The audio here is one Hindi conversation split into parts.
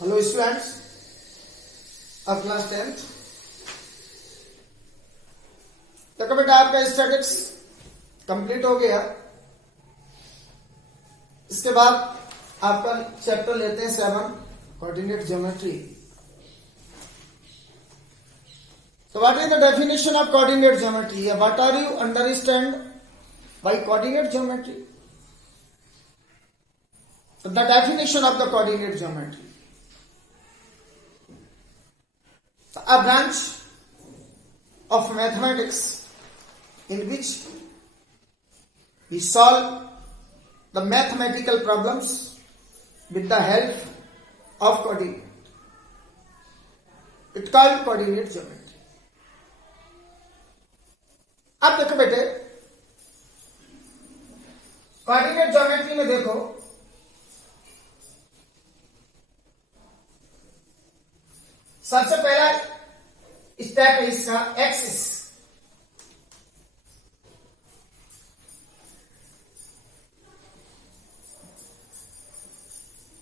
Hello students of class 10th। देखो बेटा, आपका स्टैटिक्स कंप्लीट हो गया। इसके बाद आपका चैप्टर लेते हैं 7 coordinate geometry. So what is the definition of coordinate geometry? What are you understand by coordinate geometry? So the definition of the coordinate geometry. So a branch of mathematics in which we solve the mathematical problems with the help of coordinate. It's called coordinate geometry. अब देखो बेटे, कोऑर्डिनेट ज्योमेट्री में देखो सबसे पहला स्टेप है इसका एक्सिस।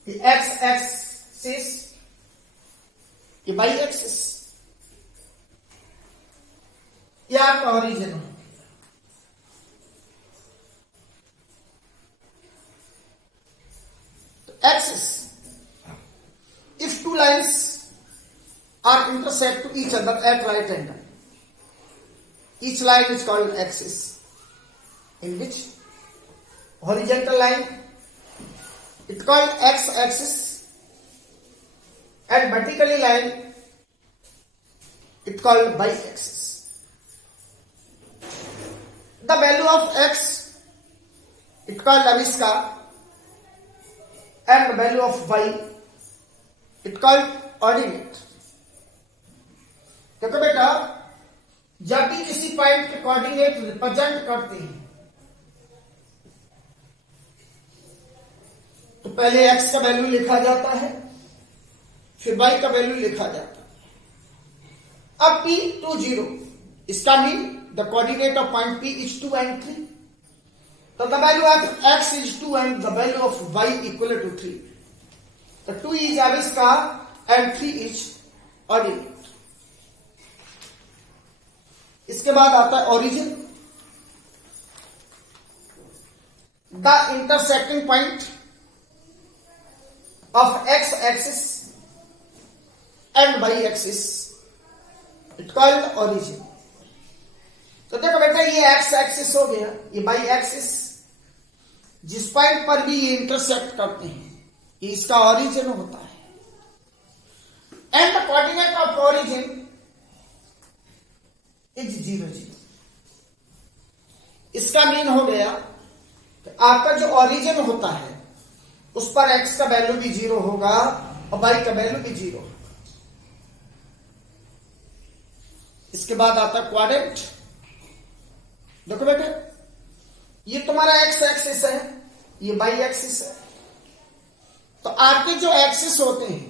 एक्स एक्सिस, ये वाई एक्सिस, ये आपका ओरिजिन है। Axis. If two lines are intersect to each other at right angle, each line is called axis, in which horizontal line it's called x-axis and vertically line it's called y-axis. The value of x it's called avisca and the value of y it called ordinate. देखो बेटा, जब भी किसी पॉइंट के कोऑर्डिनेट रिप्रेजेंट करते हैं तो पहले x का वैल्यू लिखा जाता है, फिर y का वैल्यू लिखा जाता है। अब p 2 0, इसका mean the coordinate of point p is 2 and 3. So the value of x is 2 and the value of y equal to 3. The 2 is avisca and 3 is ordinate. इसके बाद आता है origin. The intersecting point of x axis and y axis it called origin. तो देखो बेटा, ये x एक्सिस हो गया, ये y एक्सिस जिस पॉइंट पर भी ये इंटरसेक्ट करते हैं ये इसका ओरिजिन होता है। And the coordinate of origin is 0 0। इसका मीन हो गया कि आपका जो ओरिजिन होता है उस पर x का वैल्यू भी 0 होगा और y का वैल्यू भी 0 होगा। इसके बाद आता है क्वाड्रेंट। देखो बेटे, ये तुम्हारा एक्स एक्सिस है, ये वाई एक्सिस है। तो आपके जो एक्सिस होते हैं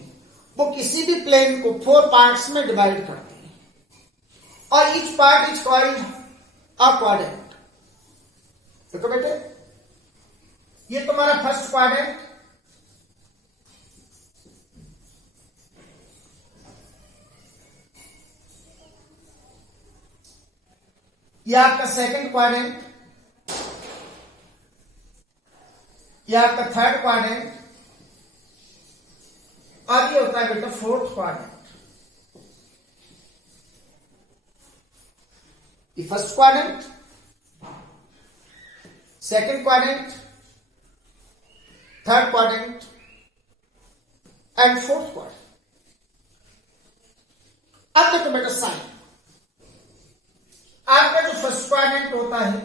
वो किसी भी प्लेन को 4 पार्ट्स में डिवाइड करते हैं और each part is called a quadrant. देखो बेटे, ये तुम्हारा फर्स्ट क्वाड्रेंट, यह आपका सेकंड क्वाड्रेंट, यह आपका थर्ड क्वाड्रेंट और ये होता है बेटा फोर्थ क्वाड्रेंट। ये first quadrant, second quadrant, third quadrant and fourth quadrant. अब देखो बेटा साइन, आपका जो फर्स्ट क्वाड्रेंट होता है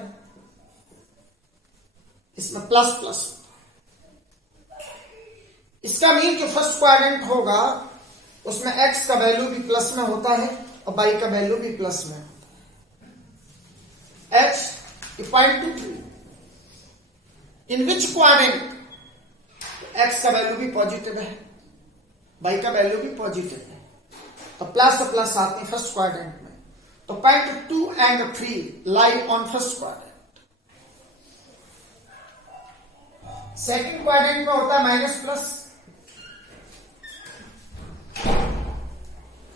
इसमें प्लस प्लस, इसका मीन जो फर्स्ट क्वाड्रेंट होगा उसमें x का वैल्यू भी प्लस में होता है और y का वैल्यू भी प्लस में होता है। h equal to 3, in which quadrant x का वैल्यू भी पॉजिटिव है, y का वैल्यू भी पॉजिटिव है, तो प्लस प्लस आते हैं फर्स्ट क्वाड्रेंट में। तो point 2 and 3 lie on first quadrant. Second quadrant में होता है माइनस प्लस,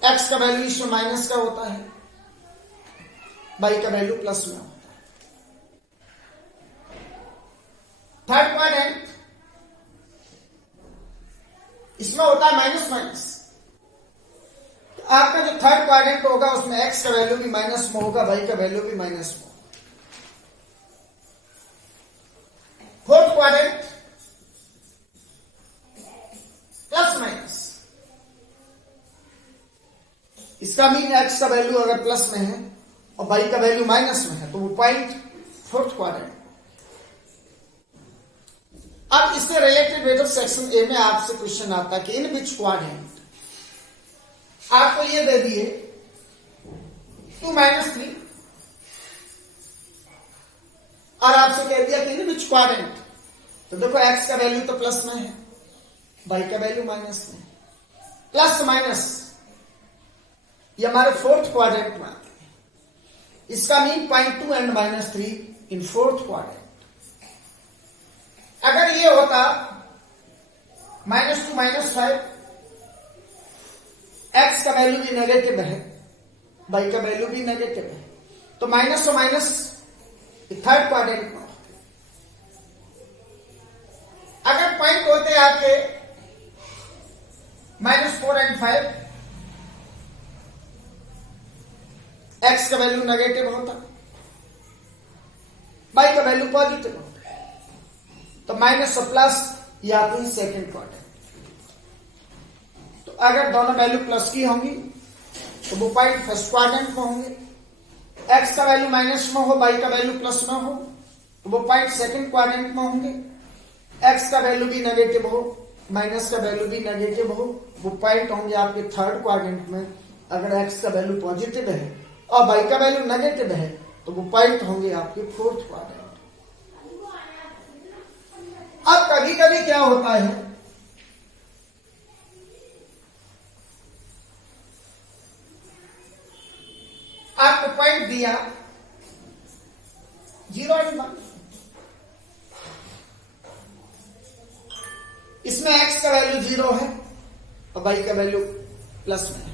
एक्स का वैल्यू इसमें माइनस का होता है, वाई का वैल्यू प्लस में होता है। थर्ड क्वाड्रेंट इसमें होता है माइनस माइनस। आपका जो थर्ड क्वाड्रेंट होगा उसमें एक्स का वैल्यू भी माइनस में होगा, वाई का वैल्यू भी माइनस में होगा। फोर्थ क्वाड्रेंट प्लस माइनस, इसका मीन एक्स का वैल्यू अगर प्लस में है और वाई का वैल्यू माइनस में है तो वो पॉइंट फोर्थ क्वाड्रेंट। अब इससे related weight of section A में आपसे क्वेश्चन आता है कि इन विच क्वाड्रेंट, आपको ये दे दिए 2 - 3 और आपसे कह दिया कि इन विच क्वाड्रेंट, तो देखो एक्स का वैल्यू तो प्लस में है, वाई का वैल्यू माइनस में, प्लस माइनस ये हमारे फोर्थ क्वाड्रेंट में आते हैं। इसका mean 0.2 and -3 in fourth quadrant. अगर ये होता -2 -5, एक्स का वैल्यू भी नेगेटिव है, वाई का वैल्यू भी नेगेटिव है, तो माइनस और माइनस थर्ड क्वाड्रेंट में। अगर पॉइंट होते हैं आपके -4 एंड 5, एक्स का वैल्यू नेगेटिव होता, वाई का वैल्यू पॉजिटिव होता, तो माइनस और प्लस ये आते हैं सेकेंड क्वाड्रेंट। तो अगर दोनों वैल्यू प्लस की होंगी तो वो पॉइंट फर्स्ट क्वाड्रेंट में होंगे। एक्स का वैल्यू माइनस में हो, वाई का वैल्यू प्लस में हो तो वो पॉइंट सेकेंड क्वाड्रेंट में होंगे। एक्स का वैल्यू भी नेगेटिव हो, माइनस का वैल्यू भी नेगेटिव हो, वो पॉइंट होंगे आपके थर्ड क्वाड्रेंट में। अगर एक्स का वैल्यू पॉजिटिव है और वाई का वैल्यू नेगेटिव है तो वो पॉइंट होंगे आपके फोर्थ क्वाड्रेंट। अब कभी कभी क्या होता है, आपको पॉइंट दिया 0 एंड 1, इसमें एक्स का वैल्यू 0 है और वाई का वैल्यू प्लस में है,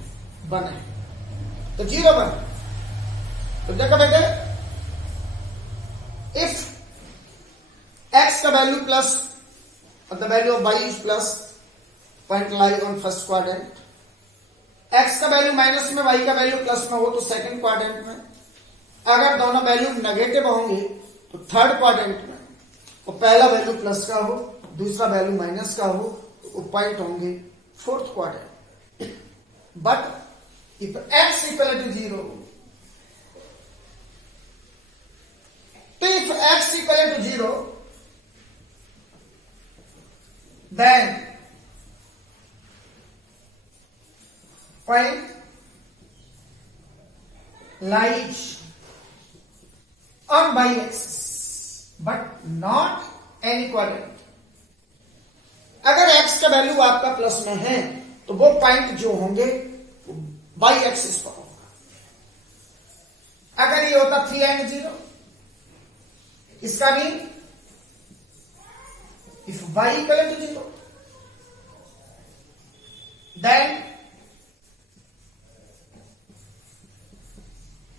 1 है, तो 0 1। तो देखो बेटे, इफ x का वैल्यू प्लस और the value of y is plus, point lie on first quadrant. x का वैल्यू माइनस में, y का वैल्यू प्लस में हो तो सेकंड क्वाड्रेंट में। अगर दोनों वैल्यू नेगेटिव होंगे तो थर्ड क्वाड्रेंट में, और पहला वैल्यू प्लस का हो दूसरा वैल्यू माइनस का हो तो पॉइंट होंगे fourth quadrant. But if x equal to 0, तो if x equal to 0 then point lies on y-axis but not any quadrant। अगर x का वैल्यू आपका प्लस में है तो वो पॉइंट जो होंगे y एक्सिस पर होगा। अगर ये होता 3 एंड 0, इसका mean if y equal to 0 then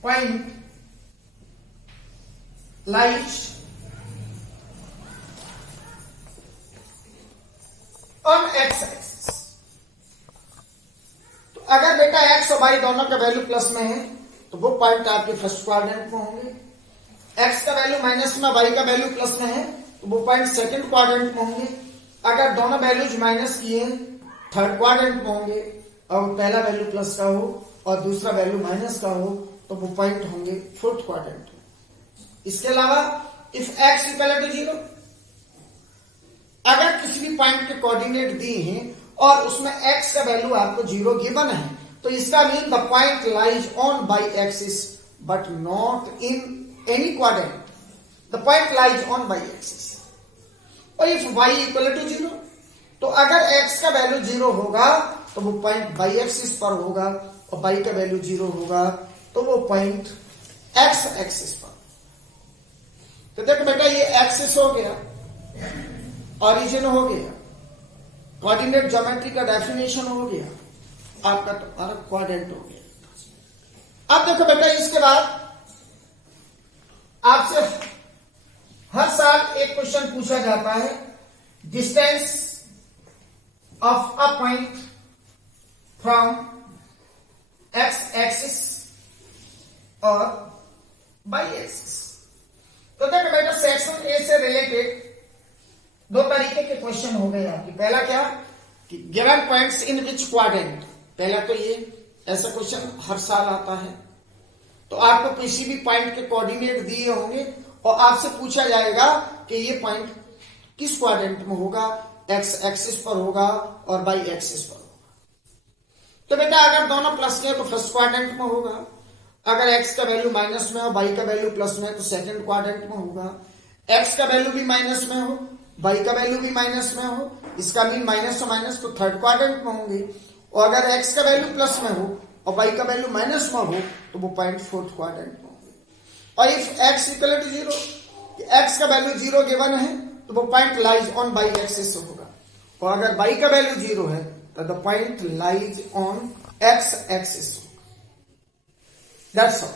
point lies on x axis। तो अगर बेटा x और y दोनों का वैल्यू प्लस में है तो वो पॉइंट आपके फर्स्ट क्वाड्रेंट में होंगे। x का वैल्यू माइनस में, y का वैल्यू प्लस में है तो वो पॉइंट सेकंड क्वाड्रेंट में होंगे। अगर दोनों वैल्यूज माइनस किए थर्ड क्वाड्रेंट में होंगे और पहला वैल्यू प्लस का हो और दूसरा वैल्यू माइनस का हो तो वो पॉइंट होंगे फोर्थ क्वाड्रेंट में। इसके अलावा इफ x इक्वल टू 0, अगर किसी भी पॉइंट के कोऑर्डिनेट दिए हैं और उसमें x का वैल्यू आपको 0 गिवन है तो इसका mean the point lies on y axis but not in any quadrant. The point lies on y axis. और इफ y इक्वल टू 0, तो अगर x का वैल्यू 0 होगा तो वो पॉइंट y एक्सिस पर होगा और y का वैल्यू 0 होगा तो वो पॉइंट x एक्सिस पर। तो देखो बेटा, ये एक्सिस हो गया, ओरिजिन हो गया, कोऑर्डिनेट ज्योमेट्री का डेफिनेशन हो गया, आपका तुम्हारा क्वाड्रेंट हो गया। अब देखो बेटा, इसके बाद आपसे हर साल एक क्वेश्चन पूछा जाता है, distance of a point from x axis और बाई एक्सिस। तो देखो बेटा, सेक्शन ए से रिलेटेड दो तरीके के क्वेश्चन हो गए आपके। पहला क्या कि given points in which quadrant, पहला तो ये ऐसा क्वेश्चन हर साल आता है। तो आपको किसी भी पॉइंट के कोऑर्डिनेट दिए होंगे और आपसे पूछा जाएगा कि ये पॉइंट किस क्वाड्रेंट में होगा, एक्स एक्सिस पर होगा और बाई एक्सिस पर होगा। तो बेटा अगर दोनों प्लस के तो फर्स्ट क्वाड्रेंट में होगा, अगर एक्स का वैल्यू माइनस में हो, बाई का वैल्यू प्लस में है तो सेकंड क्वाड्रेंट में होगा। एक्स का वैल्यू भी माइनस में हो, बाई का वैल्यू भी माइनस में हो, इसका मीन माइनस to माइनस तो थर्ड क्वाड्रेंट में होंगे। और अगर एक्स का वैल्यू प्लस में हो और बाई का वैल्यू माइनस में हो तो वो पॉइंट फोर्थ क्वाड्रेंट में होंगे। और if X equal to zero, X का वैल्यू जीरो गिवन है तो वो point lies on Y axis होगा। और अगर बाई का वैल्यू जीरो है तो the point lies on X axis होगा। That's all.